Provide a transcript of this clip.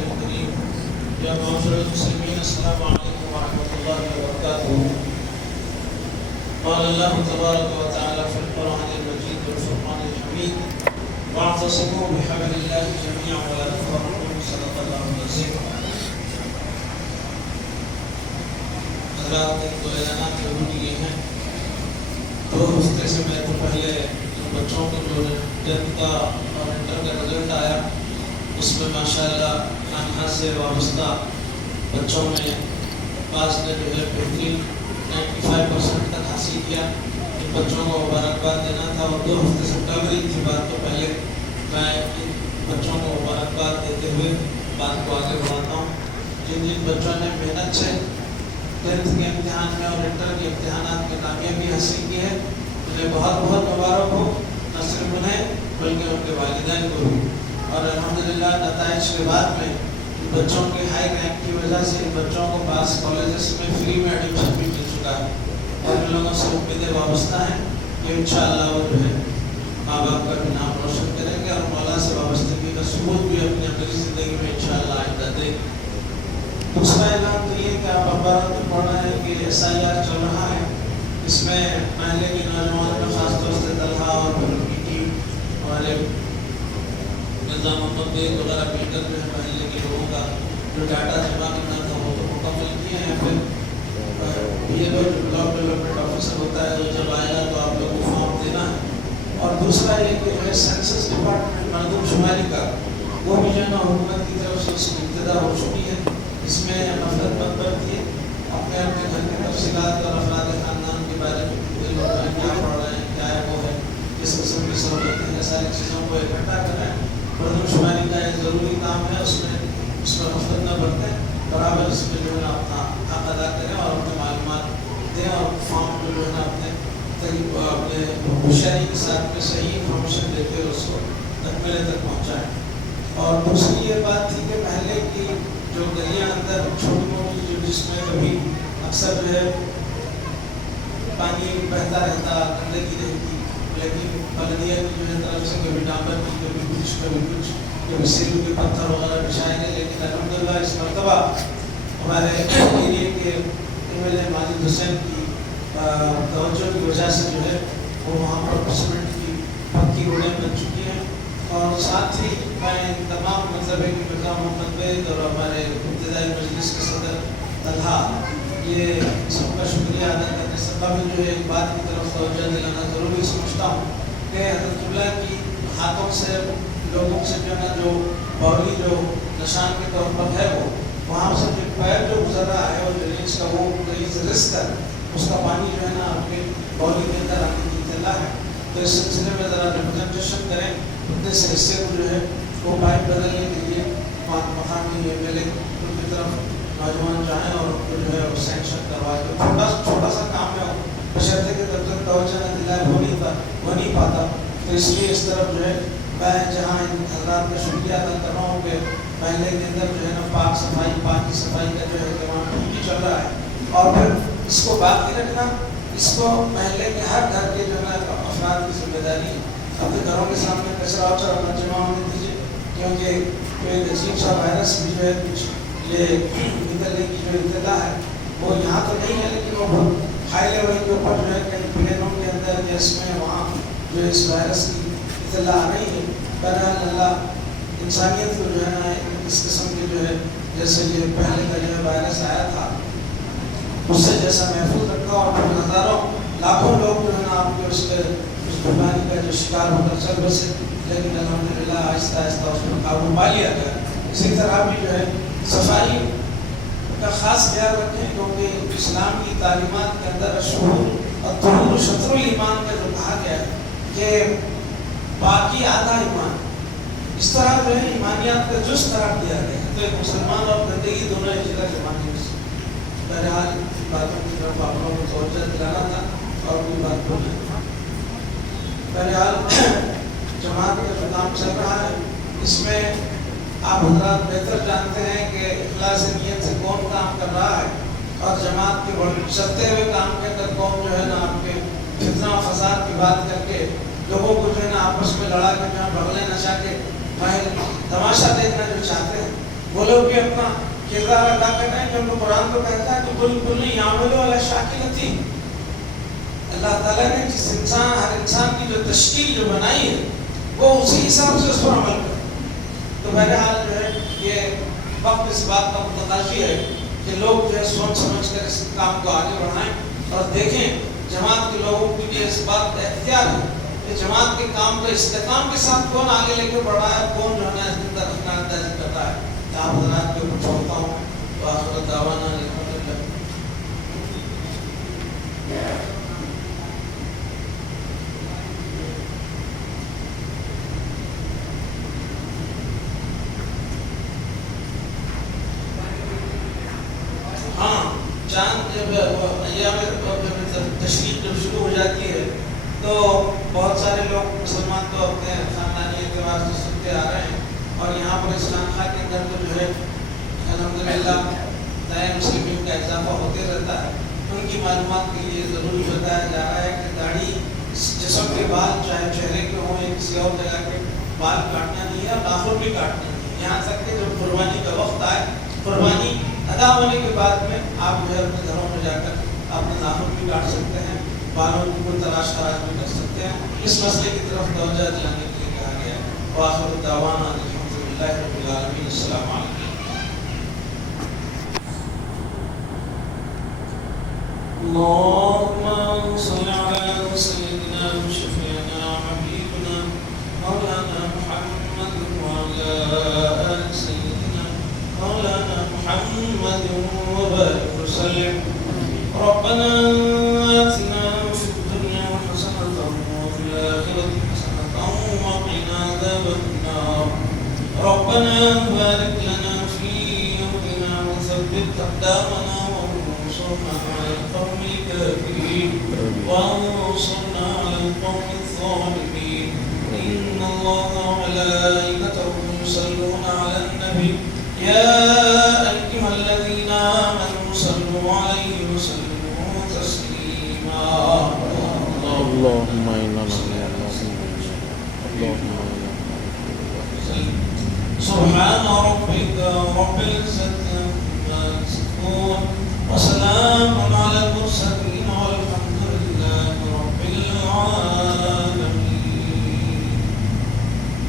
الكريم يا معاشر المسلمين السلام عليكم ورحمة الله وبركاته. قال الله تبارك وتعالى في القرآن المجيد والفرقان الحميد واعتصموا بحبل الله جميعا ولا تفرقوا صدق الله العظيم. حضرات دو اعلانات ضروری یہ ہیں. 2 ہفتے سے میں تو پہلے بچوں کو جو 10th کا اور انٹر کا رزلٹ آیا اس میں ماشاءاللہ خانقاہ سے وابستہ بچوں نے بعض نے جو ہے بہترین 95% تک حاصل کیا. ان بچوں کو مبارکباد دینا تھا اور 2 ہفتے سے ٹل رہی تھی بات, تو پہلے میں ان بچوں کو مبارکباد دیتے ہوئے بات کو آگے بڑھاتا ہوں. جن جن بچوں نے محنت سے 10th کے امتحان میں اور انٹر کے امتحانات میں کامیابی حاصل کی ہے انہیں بہت بہت مبارک ہو, نہ صرف انہیں بلکہ ان کے والدین کو بھی. اور الحمدللہ نتائج کے بعد میں بچوں کے ہائی رینک کی وجہ سے ان بچوں کو پاس کالجز میں فری میں ایڈمیشن بھی مل چکا ہے. اور ان لوگوں سے امیدیں وابستہ ہیں کہ انشاءاللہ وہ جو ہے ماں باپ کا بھی نام روشن کریں گے اور مولا سے وابستگی کا ثبوت بھی اپنی اپنی زندگی میں انشاءاللہ آئندہ دیں. دوسرا اعلان تو یہ کہ آپ اخبارات میں پڑھ رہے ہیں کہ SIR چل رہا ہے. اس میں محلے کے نوجوانوں میں خاص طور سے طلحہ اور پھر ان کی ٹیم ہمارے نظام محمد بیگ وغیرہ مل کر جو ہے محلے کے لوگوں کا جو ڈاٹا جمع کرنا تھا وہ تو مکمل کیے ہیں. پھر یہ جو بلاک ڈیولپمنٹ آفیسر ہوتا ہے وہ جب آئے گا تو آپ لوگوں کو فارم دینا ہے. اور دوسرا یہ کہ جو ہے سینسس ڈپارٹمنٹ مردم شماری کا وہ بھی جو ہے نا حکومت کی طرف سے اس کی ابتدا ہو چکی ہے. اس میں نفرت مت برتیے, اپنے اپنے گھر کی تفصیلات اور افراد خاندان کے بارے میں لوگ کیا پڑھ رہے ہیں, کیا ہے وہ ہے, کس قسم کی سہولتیں ہیں, ساری چیزوں کو اکٹھا کریں. مردم شماری کا ایک ضروری کام ہے, اس میں نفرت نہ برتیں, برابر اس میں جو ہے نا اپنا حق ادا کریں اور اپنے معلومات دیں اور فارم کو جو ہے نا اپنے ہوشیاری کے ساتھ میں صحیح انفارمیشن دے کے اس کو تکمیلے تک پہنچائیں. اور دوسری یہ بات تھی کہ محلے کی جو گلیاں اندر چھوٹی موٹی جو جس میں کبھی اکثر جو ہے پانی بہتا رہتا, گندگی رہتی, لیکن بلدیہ کی جو ہے طرف سے کبھی ڈامبر کی, کبھی کچھ کبھی سیل کے پتھر وغیرہ بچھائے گئے. لیکن الحمدللہ اس مرتبہ ہمارے ایریے کے MLA ماجد حسین کی توجہ کی وجہ سے جو ہے وہ وہاں پر سیمنٹ کی پکی روڈیں بن چکی ہیں. اور ساتھ ہی میں تمام مطلب ہے کہ مرزا محمد بیگ اور ہمارے ابتدائی مجلس کے صدر طلحہ یہ سب کا شکریہ ادا کرنے سے قبل جو ہے ایک بات کی طرف توجہ دلانا ضروری سمجھتا ہوں کہ حضرت اللہ کی ہاتھوں سے لوگوں سے جو ہے نا جو باولی جو نشان کے طور پر ہے وہ وہاں سے جو پائپ جو گزر رہا ہے اور ڈرینیج کا وہ رسک ہے, اس کا پانی جو ہے نا آپ کے باولی کے اندر آنے کی اطلاع ہے. تو اس سلسلے میں ذرا ریپرزنٹیشن کریں, اتنے سے حصے کو جو ہے وہ پائپ بدلنے کے لیے مقامی MLA ان کی طرف نوجوان جائیں اور ان کو جو ہے وہ سینکشن کروائے. تو چھوٹا سا کام ہے, بشرطے کے طرف تک توجہ نہ دلائے ہو نہیں پاتا. تو اس لیے اس طرف جو ہے میں جہاں ان حضرات کا شکریہ ادا کر رہا ہوں کہ محلے کے اندر جو ہے نا پاک صفائی کا جو ہے اہتمام ٹھیک چل رہا ہے. اور پھر اس کو باقی رکھنا, اس کو محلے کے ہر گھر کے جو ہے نا افراد کی ذمہ داری ہے. اپنے گھروں کے سامنے کچرا وچرا نہ جمع ہونے دیجیے, کیونکہ ایک عجیب سا وائرس بھی جو ہے کچھ یہ نکلنے کی جو اطلاع ہے وہ یہاں تو نہیں ہے, لیکن وہ بہت ہائی لیول کے اوپر جو ہے کہیں پلینوں کے اندر یا اس میں وہاں جو اس وائرس کی اطلاع آ رہی ہے. بہرحال اللہ انسانیت کو جو ہے نا اس قسم کے جو ہے جیسے یہ پہلے کا جو ہے وائرس آیا تھا اس سے جیسا محفوظ رکھا, اور ہزاروں لاکھوں لوگ جو ہے نا آپ کو اس بیماری کا جو شکار ہو کر چل بسے, لیکن الحمدللہ آہستہ آہستہ اس پر قابو پا لیا گیا. اسی طرح بھی جو ہے صفائی کا خاص خیال رکھیں, کیونکہ اسلام کی تعلیمات کے اندر الشہور الطہور شطر الایمان کا جو کہا گیا ہے کہ باقی آدھا ایمان, اس طرح جو ہے ایمانیات کا جز قرار دیا گیا ہے. تو ایک مسلمان اور گندگی دونوں ایک جگہ جمع نہیں ہو سکتی. بہرحال باتوں کی طرف آپ لوگوں کو توجہ دلانا تھا اور کوئی بات بولنا. بہرحال جماعت کا جو کام چل رہا ہے اس میں آپ حضرات بہتر جانتے ہیں کہ اخلاص نیت سے کون کام کر رہا ہے, اور جماعت کے چلتے ہوئے کام کے اندر کون جو ہے نا آپ کے فتنہ و فساد کی بات کر کے لوگوں کو جو ہے نا آپس میں لڑا کے جہاں بھگلے نچا کے تماشا دیکھنا جو چاہتے ہیں وہ لوگ بھی اپنا کردار ادا کر رہے ہیں، جو قرآن کو کہتا ہے کہ بالکل یعملوا علی شاکلتہ، اللہ تعالیٰ نے جس انسان، ہر انسان کی جو تشکیل جو بنائی ہے وہ اسی حساب سے اس پر عمل کرے۔ تو بہرحال جو ہے یہ وقت اس بات کا متقاضی ہے کہ لوگ جو ہے سوچ سمجھ کر اس کام کو آگے بڑھائیں اور دیکھیں جماعت کے لوگوں کی بھی اس بات کا اختیار ہے کہ جماعت کے کام کو استحکام کے ساتھ کون آگے لے کے بڑھا ہے، کون جو ہے نا اس کے اندر رکھنا اندازی کرتا ہے۔ آپ حضرات کے اوپر چھوڑتا ہوں، وآخر دعوانا الحمدللہ۔ ہاں، چاند جب ایام تشریق جب شروع ہو جاتی ہے تو بہت سارے لوگ مسلمان تو اپنے خاندانی اعتبار سے سنتے آ رہے ہیں، اور یہاں پر اسلام خان کے اندر تو جو ہے الحمدللہ نئے مسلمین کا اضافہ ہوتے رہتا ہے۔ ان کی معلومات کے لیے ضروری بتایا جا رہا ہے کہ داڑھی جسم کے بال چاہے چہرے کے ہوں یا کسی اور جگہ کے بال کاٹنا نہیں ہے، اور ناخن بھی کاٹنا نہیں ہے، یہاں تک کہ جب قربانی کا وقت آئے، قربانی ادا ہونے کے بعد میں آپ جو ہے اپنے گھروں میں جا کر اپنے ناخن بھی کاٹ سکتے ہیں، بالوں کی کوئی تلاش خراش بھی کر سکتے ہیں۔ اس مسئلے کی طرف توجہ دلانے کے لیے کہا گیا ہے۔ وآخر دعوانا الحمدللہ رب العالمین۔ السلام علیکم۔ اللهم صل على سيدنا وشفيعنا وحبيبنا مولانا محمد وعلى آل سيدنا مولانا محمد وبارك وسلم۔ ربنا آتنا في الدنيا حسنة وفي الآخرة حسنة وقنا عذاب النار۔ ربنا بارك لنا في أمرنا وثبت أقدامنا وانصرنا على القوم الكافرين وانصرنا على القوم الظالمين۔ إن الله وملائكته يصلون على النبي يا أيها الذين آمنوا صلوا عليه وسلموا تسليما۔ اللهم إنا سبحان ربك رب العزة عما يصفون وسلام